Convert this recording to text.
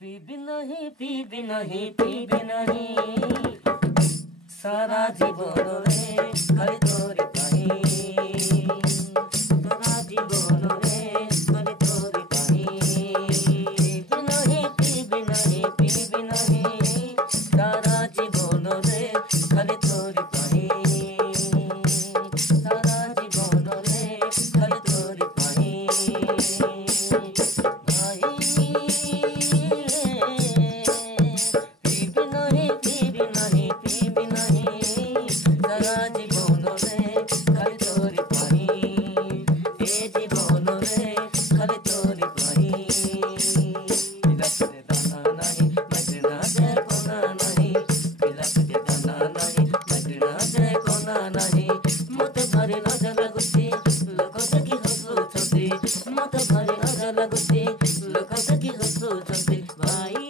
PB नहीं PB नहीं PB नहीं सारा जीवन रे खाली तोरी पाई सारा जीवन रे खाली तोरी पाई पीबी नहीं पीबी नहीं सारा जीवन रे खाली तोरी पाई सारा जीवन रे खाली तोरी पाई मत भारी नजर लगुची लोक देखि हसुछंती मत भारी नजर लगुची लोक देखि हसुछंती भाई